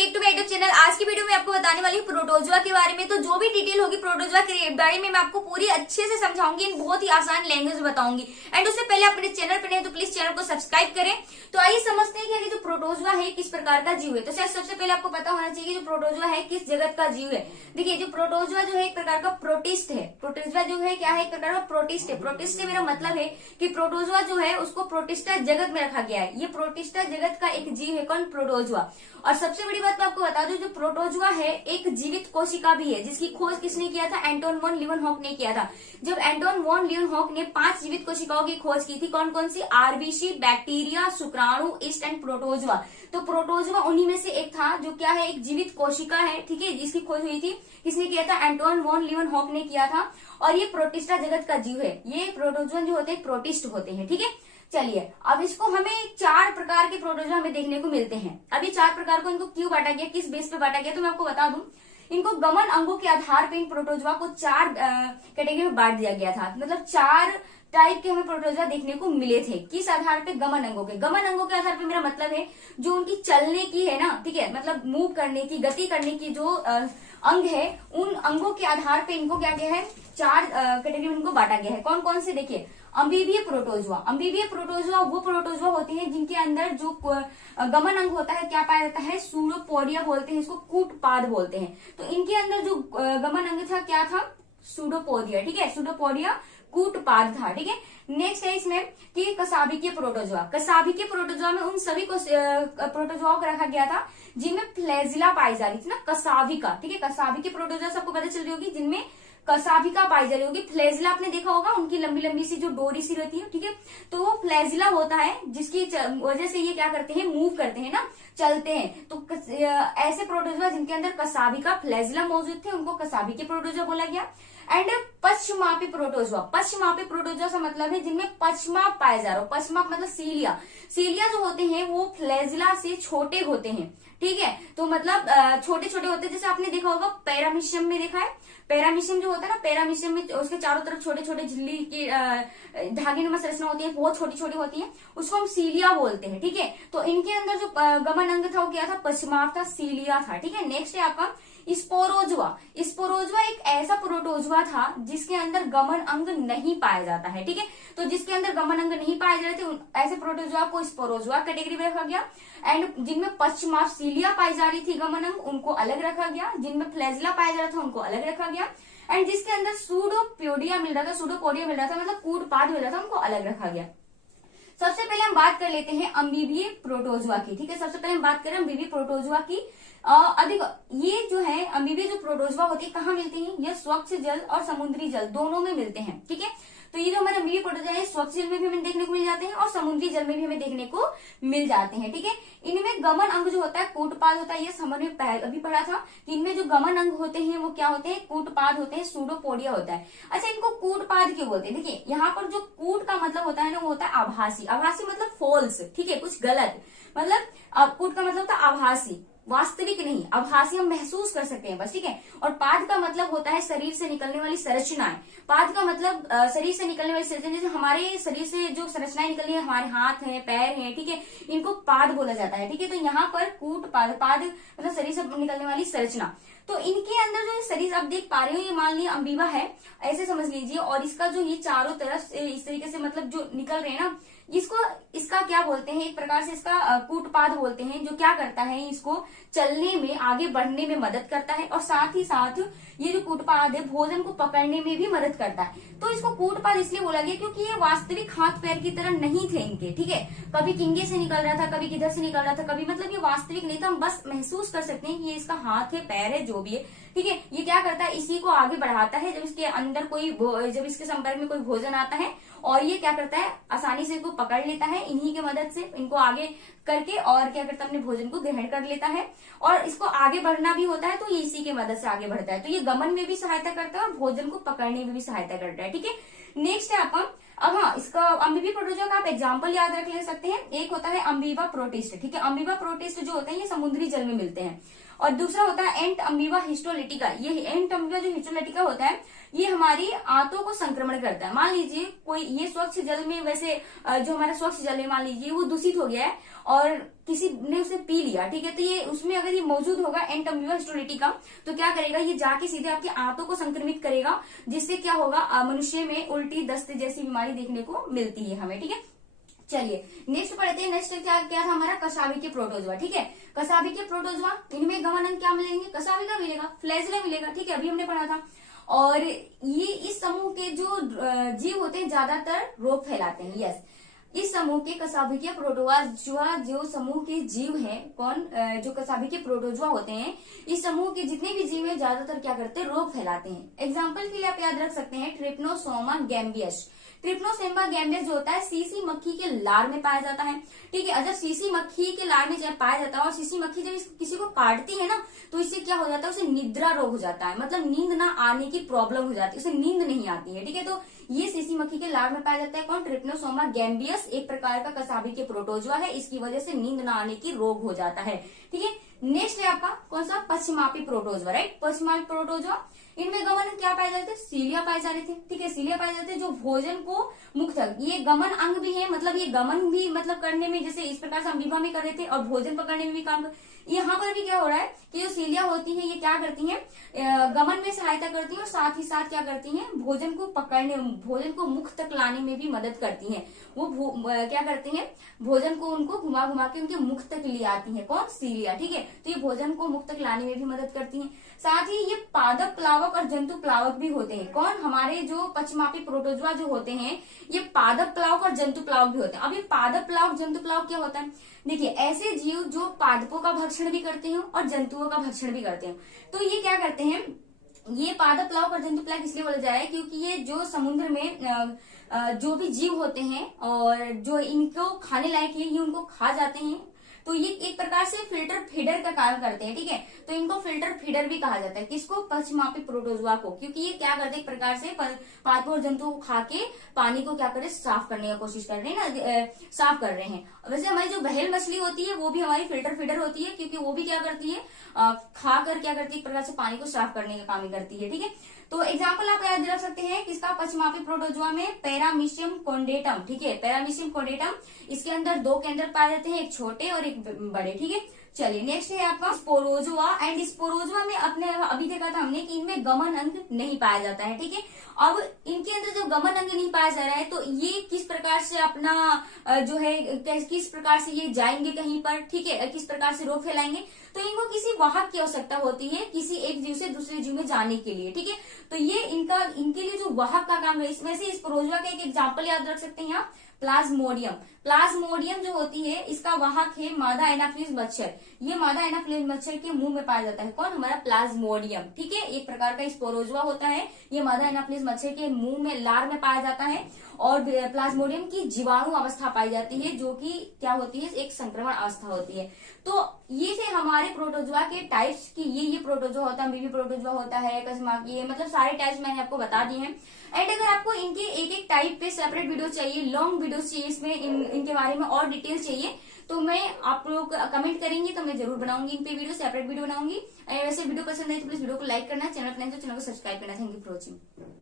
Back to my YouTube channel. आज की video में आपको बताने वाली हूँ प्रोटोजोआ के बारे में। तो जो भी डिटेल होगी प्रोटोजोआ के बारे में मैं आपको पूरी अच्छे से समझाऊंगी, इन बहुत ही आसान लैंग्वेज में बताऊंगी। एंड उससे पहले आप मेरे चैनल पर नहीं तो प्लीज चैनल को सब्सक्राइब करें। तो आइए समझते हैं कि जो प्रोटोजोआ है किस प्रकार का जीव है। तो शायद सबसे पहले आपको पता होना चाहिए जो प्रोटोजोआ है किस जगत का जीव है। देखिए, जो प्रोटोजोआ जो है एक प्रकार का प्रोटिस्ट है। प्रोटोजोआ जो है क्या है, एक प्रकार का प्रोटिस्ट है। प्रोटिस्ट से मेरा मतलब है कि प्रोटोजोआ जो है उसको प्रोटिस्टा जगत में रखा गया है। ये प्रोटिस्टा जगत का एक जीव है। कौन? प्रोटोजोआ। और सबसे बड़ी बात मैं आपको बता दूं, जो प्रोटोजोआ है एक जीवित कोशिका भी है, जिसकी खोज किसने किया था? एंटोन वॉन लीवनहॉक ने किया था। जब एंटोन वॉन लीवनहॉक ने 5 जीवित कोशिकाओं की खोज की थी, कौन कौन सी? आरबीसी, बैक्टीरिया, शुक्राणु, ईस्ट एंड प्रोटोजोआ। तो प्रोटोजोआ उन्हीं में से एक था जो क्या है, एक जीवित कोशिका है, ठीक है, जिसकी खोज हुई थी। किसने किया था? एंटोन वॉन लीवनहॉक ने किया था। और ये प्रोटिस्टा जगत का जीव है। ये प्रोटोजोआ जो होते हैं प्रोटिस्ट होते हैं, ठीक है। चलिए, अब इसको हमें 4 प्रकार के प्रोटोजोआ हमें देखने को मिलते हैं। अभी 4 प्रकार को इनको क्यों बांटा गया, किस बेस पे बांटा गया, तो मैं आपको बता दूं। इनको गमन अंगों के आधार पे इन प्रोटोजोआ को 4 कैटेगरी में बांट दिया गया था। मतलब 4 टाइप के हमें प्रोटोजोआ देखने को मिले थे। किस आधार पे? गमन अंगों के। गमन अंगों के आधार पे मेरा मतलब है जो उनकी चलने की है ना, ठीक है, मतलब मूव करने की, गति करने की जो अंग है, उन अंगों के आधार पे इनको क्या गया है, 4 कैटेगरी में इनको बांटा गया है। कौन कौन से? देखिए, अम्बीबीय प्रोटोजोआ। अम्बीबीय प्रोटोजोआ वो प्रोटोजोआ होते हैं जिनके अंदर जो गमन अंग होता है क्या पाया जाता है? सूडोपोडिया बोलते हैं इसको, कूटपाद बोलते हैं। तो इनके अंदर जो गमन अंग था क्या था? सूडोपोडिया, ठीक है, सूडोपोडिया कूटपाद था, ठीक है। नेक्स्ट है इसमें कि कसाभिकीय प्रोटोजोआ। कसाभिकीय प्रोटोजोआ में उन सभी को प्रोटोजोआ को रखा गया था जिनमें फ्लैजिला पाई जा रही थी ना, कसाभिका, ठीक है। कसाभिकीय प्रोटोजोआ सबको पता चल रही होगी, जिनमें कसाभिका पाई जा रही होगी। फ्लैजिला आपने देखा होगा, उनकी लंबी लंबी सी जो डोरी सी रहती है, ठीक है। तो वो फ्लैजिला होता है जिसकी वजह से ये क्या करते हैं, मूव करते हैं ना, चलते हैं। तो ऐसे प्रोटोजोआ जिनके अंदर कसाभिका फ्लैजिला मौजूद थे उनको कसाभिकीय प्रोटोजोआ बोला गया। एंड पश्चमापी प्रोटोजोआ। पश्चमापी प्रोटोजोआ से मतलब है जिनमें पश्चमाप पाया जा रहा हो। पश्चमाप मतलब सीलिया। सीलिया जो होते हैं वो फ्लैजिला से छोटे होते हैं, ठीक है। तो मतलब छोटे छोटे होते हैं। जैसे आपने देखा होगा पैरामीशियम में देखा है, पैरामीशियम जो होता है ना, पैरामीशियम में उसके चारों तरफ छोटे छोटे झिल्ली की धागे नुमा संरचना होती है, बहुत छोटी छोटी होती है, उसको हम सीलिया बोलते हैं, ठीक है। तो इनके अंदर जो गमन अंग था वो क्या था? पश्चमाप था, सीलिया था, ठीक है। नेक्स्ट है आपका स्पोरोजोआ। स्पोरोजोआ एक ऐसा प्रोटोजोआ था जिसके अंदर गमन अंग नहीं पाया जाता है, ठीक है। तो जिसके अंदर गमन अंग नहीं पाए जा रहे थे ऐसे प्रोटोजोआ को स्पोरोजोआ कैटेगरी में रखा गया। एंड जिनमें पश्चमाप सीलिया पाई जा रही थी गमन अंग, उनको अलग रखा गया। जिनमें फ्लैजिला पाया जा रहा था उनको अलग रखा गया। एंड जिसके अंदर सूडोपोडिया मिल रहा था, सूडोपोडिया मिल रहा था मतलब कूटपाद मिल रहा था, उनको अलग रखा गया। सबसे पहले हम बात कर लेते हैं अम्बीबीय प्रोटोजोआ की, ठीक है। सबसे पहले हम बात करें अम्बीबीय प्रोटोजोआ की। अधिक ये जो है अम्बीबीय जो प्रोटोजोआ होती है कहाँ मिलती है? यह स्वच्छ जल और समुद्री जल दोनों में मिलते हैं, ठीक है। तो ये जो हमारे अम्बीबीय प्रोटोजोआ है स्वच्छ जल में भी हमें देखने को मिल जाते हैं और समुद्री जल में भी हमें देखने को मिल जाते हैं, ठीक है। इनमें गमन अंग जो होता है कूटपाद होता है। ये समझ में अभी पढ़ा था कि इनमें जो गमन अंग होते हैं वो क्या होते हैं? कूटपाद होते हैं, सूडोपोडिया होता है। अच्छा, इनको कूटपाद क्यों बोलते हैं? देखिए, यहाँ पर जो कूट का मतलब होता है ना, वो होता है आभासी। आभासी मतलब फॉल्स, ठीक है, कुछ गलत। मतलब कूट का मतलब होता है आभासी, वास्तविक नहीं, आभासी हम महसूस कर सकते हैं बस, ठीक है। और पाद का मतलब होता है शरीर से निकलने वाली संरचनाएं। पाद का मतलब शरीर से निकलने वाली संरचना, जैसे हमारे शरीर से जो संरचनाएं निकलनी है, हमारे हाथ है, पैर है, ठीक है, इनको पाद बोला जाता है, ठीक है। तो यहाँ पर कूट पाद, पाद मतलब शरीर से निकलने वाली संरचना। तो इनके अंदर जो शरीर आप देख पा रहे हो, ये मान लीजिए अम्बीबा है, ऐसे समझ लीजिए। और इसका जो ये चारों तरफ से इस तरीके से मतलब जो निकल रहे हैं ना, इसको इसका क्या बोलते हैं? एक प्रकार से इसका कूटपाद बोलते हैं, जो क्या करता है, इसको चलने में, आगे बढ़ने में मदद करता है। और साथ ही साथ ये जो कूटपाद है भोजन को पकड़ने में भी मदद करता है। तो इसको कूटपाद इसलिए बोला गया क्योंकि ये वास्तविक हाथ पैर की तरह नहीं थे इनके, ठीक है। कभी किंगे से निकल रहा था, कभी किधर से निकल रहा था, कभी मतलब ये वास्तविक नहीं था। हम बस महसूस कर सकते हैं कि ये इसका हाथ है, पैर है, जो भी है, ठीक है। ये क्या करता है? इसी को आगे बढ़ाता है जब इसके अंदर कोई, जब इसके संपर्क में कोई भोजन आता है, और ये क्या करता है? आसानी से इसको पकड़ लेता है इन्हीं के मदद से, इनको आगे करके, और क्या करता है? अपने भोजन को ग्रहण कर लेता है। और इसको आगे बढ़ना भी होता है तो ये इसी के मदद से आगे बढ़ता है। तो ये गमन में भी सहायता करता है और भोजन को पकड़ने में भी सहायता करता है, ठीक है। नेक्स्ट है आपका अब हाँ, इसका अमीबी प्रोटोजोआ का आप एग्जाम्पल याद रख ले सकते हैं। एक होता है अमीबा प्रोटिस्ट, ठीक है। अमीबा प्रोटिस्ट जो होते हैं ये समुद्री जल में मिलते हैं। और दूसरा होता है एंट अमीबा हिस्टोलिटिका। ये एंट अमीबा जो हिस्टोलिटिका होता है ये हमारी आंतों को संक्रमण करता है। मान लीजिए कोई ये स्वच्छ जल में, वैसे जो हमारा स्वच्छ जल है मान लीजिए वो दूषित हो गया है और किसी ने उसे पी लिया, ठीक है। तो ये उसमें अगर ये मौजूद होगा एंट अमीबा हिस्टोलिटिका तो क्या करेगा, ये जाके सीधे आपकी आंतों को संक्रमित करेगा, जिससे क्या होगा, मनुष्य में उल्टी दस्त जैसी बीमारी देखने को मिलती है हमें, ठीक है। चलिए नेक्स्ट पढ़ते हैं। नेक्स्ट क्या क्या था हमारा, कसाबी के प्रोटोजोआ, ठीक है। कसाबी के प्रोटोजोआ, इनमें गमन अंग क्या मिलेंगे, कसाबी का मिलेगा, फ्लैजेला मिलेगा, ठीक है, अभी हमने पढ़ा था। और ये इस समूह के जो जीव होते हैं ज्यादातर रोग फैलाते हैं। यस, इस समूह के कसाबी के प्रोटोजोआ जो समूह के जीव हैं, कौन, जो कसाबी के प्रोटोजोआ होते हैं, इस समूह के जितने भी जीव हैं ज्यादातर क्या करते हैं, रोग फैलाते हैं। एग्जाम्पल के लिए आप याद रख सकते हैं ट्रिप्नोसोमा गैम्बियस। ट्रिप्नोसोमा गैम्बियस जो होता है सीसी मक्खी के लार में पाया जाता है, ठीक है। जब सीसी मक्खी के लार में जब पाया जाता है और सीसी मक्खी जब किसी को काटती है ना तो इससे क्या हो जाता है, उसे निद्रा रोग हो जाता है, मतलब नींद ना आने की प्रॉब्लम हो जाती है, उसे नींद नहीं आती है, ठीक है। तो ये सीसी मक्खी के लार में पाया जाता है कौन, ट्रिप्नोसोमा गैम्बियस, एक प्रकार का कसाबी के प्रोटोजोआ है। इसकी वजह से नींद ना आने की रोग हो जाता है, ठीक है। नेक्स्ट है आपका कौन सा, पश्चिमापी प्रोटोजोआ, राइट। पश्चिमापी प्रोटोजोआ, इनमें गमन क्या पाए जाते थे, सीलिया पाए जा रहे थे, ठीक है। सीलिया पाए जाते थे जो भोजन को मुक्त, ये गमन अंग भी है, मतलब ये गमन भी मतलब करने में जैसे इस प्रकार से अमीबा में कर रहे थे और भोजन पकड़ने में भी काम कर। यहाँ पर भी क्या हो रहा है कि जो सीलिया होती है ये क्या करती हैं, गमन में सहायता करती हैं और साथ ही साथ क्या करती हैं, भोजन को पकड़ने, भोजन को मुख तक लाने में भी मदद करती हैं। वो क्या करती हैं, भोजन को उनको घुमा घुमा के उनके मुख तक ले आती है, कौन, सीलिया, ठीक है। तो ये भोजन को मुख तक लाने में भी मदद करती हैं। साथ ही ये पादप प्लावक और जंतु प्लावक भी होते हैं, कौन, हमारे जो पश्चिमापी प्रोटोजोआ जो होते हैं ये पादप प्लावक और जंतु प्लावक भी होते हैं। अब ये पादप प्लावक जंतु प्लावक क्या होता है, देखिए ऐसे जीव जो पादपों का भक्षण भी करते हैं और जंतुओं का भक्षण भी करते हैं। तो ये क्या करते हैं, ये पादप प्लावक और जंतु प्लावक इसलिए बोला जा रहा है क्योंकि ये जो समुद्र में जो भी जीव होते हैं और जो इनको खाने लायक है ये उनको खा जाते हैं। तो ये एक प्रकार से फिल्टर फीडर का काम करते हैं, ठीक है। तो इनको फिल्टर फीडर भी कहा जाता है, किसको, पश्चिमापी प्रोटोजोआ को, क्योंकि ये क्या करते हैं एक प्रकार से पादपों और जंतुओं को खा के पानी को क्या करे, साफ करने की कोशिश कर रहे हैं ना, साफ कर रहे हैं। वैसे हमारी जो बहेल मछली होती है वो भी हमारी फिल्टर फीडर होती है, क्योंकि वो भी क्या करती है, खाकर क्या करती है, एक प्रकार से पानी को साफ करने का काम ही करती है, ठीक है। तो एग्जाम्पल आप याद रख सकते हैं किसका, पश्चिमापी प्रोटोजोआ में पैरामीशियम कोंडेटम, ठीक है। पैरामीशियम कोंडेटम, इसके अंदर दो केंद्र पाए जाते हैं, एक छोटे और एक बड़े, ठीक है। चलिए नेक्स्ट है आपका स्पोरोजोआ। एंड स्पोरोजोआ में अपने अभी देखा था हमने कि इनमें गमन अंग नहीं पाया जाता है, ठीक है। अब इनके अंदर जो गमन अंग नहीं पाया जा रहा है तो ये किस प्रकार से अपना जो है किस प्रकार से ये जाएंगे कहीं पर, ठीक है, किस प्रकार से रोग फैलाएंगे, तो इनको किसी वाहक की आवश्यकता होती है किसी एक जीव से दूसरे जीव में जाने के लिए, ठीक है। तो ये इनके लिए जो वाहक का काम है, इसमें से स्पोरोजोआ का एक एग्जाम्पल याद रख सकते हैं आप, प्लाज्मोडियम। प्लाज्मोडियम जो होती है इसका वाहक है मादा एनाफिलीज मच्छर। ये मादा एनाफिलीज मच्छर के मुंह में पाया जाता है, कौन, हमारा प्लाज्मोडियम, ठीक है। एक प्रकार का स्पोरोजोआ होता है, ये मादा एनाफिलीज मच्छर के मुंह में, लार में पाया जाता है। और प्लाज्मोडियम की जीवाणु अवस्था पाई जाती है जो कि क्या होती है, एक संक्रमण अवस्था होती है। तो ये थे हमारे प्रोटोजोआ के टाइप्स की, ये प्रोटोजोआ होता है, अमीबी प्रोटोजोआ होता है, कस्माकी है, मतलब सारे टाइप्स मैंने आपको बता दिए हैं। एंड अगर आपको इनके एक एक टाइप पे सेपरेट वीडियो चाहिए, लॉन्ग वीडियो चाहिए, इसमें इनके बारे में और डिटेल्स चाहिए तो मैं आप लोग कमेंट करेंगे तो मैं जरूर बनाऊंगी इन पे वीडियो, सेपरेट वीडियो बनाऊंगी। वैसे वीडियो पसंद है तो प्लीज वीडियो को लाइक करना, चैनल पर नहीं तो चैनल को सब्सक्राइब करना। Thank you for watching.